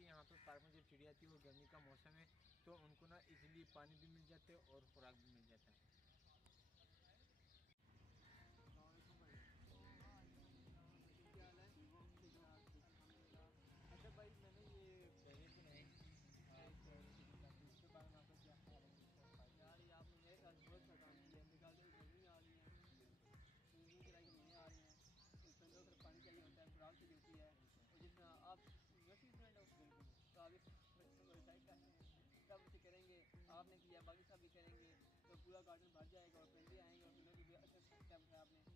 कि यहाँ पर पार्क में जब चिड़िया आती है और गर्मी का मौसम है तो उनको ना इजीली पानी भी मिल जाता है और खुराक भी मिल जाता है। अच्छा भाई, मैंने ये पहले बनाई इसके बारे में आपका क्या ख्याल है? यार ये आपने मेरे साथ बहुत सा काम किया है। मेरे ख्याल से गर्मी आ रही है, सूरज की महीने आ रही हैं, तो पेड़ों को पानी चाहिए होता है, खुराक चाहिए होती है। और जितना आप यूनिवर्सिटी स्टूडेंट हो तो आप इस बच्चों को डिसाइड करते हैं, सब बच्चे करेंगे, आपने किया, बाकी सब भी करेंगे, तो पूरा गार्डन भर जाएगा और पेड़ भी आएंगे और पेड़ों की भी अच्छा स्टेप है आपने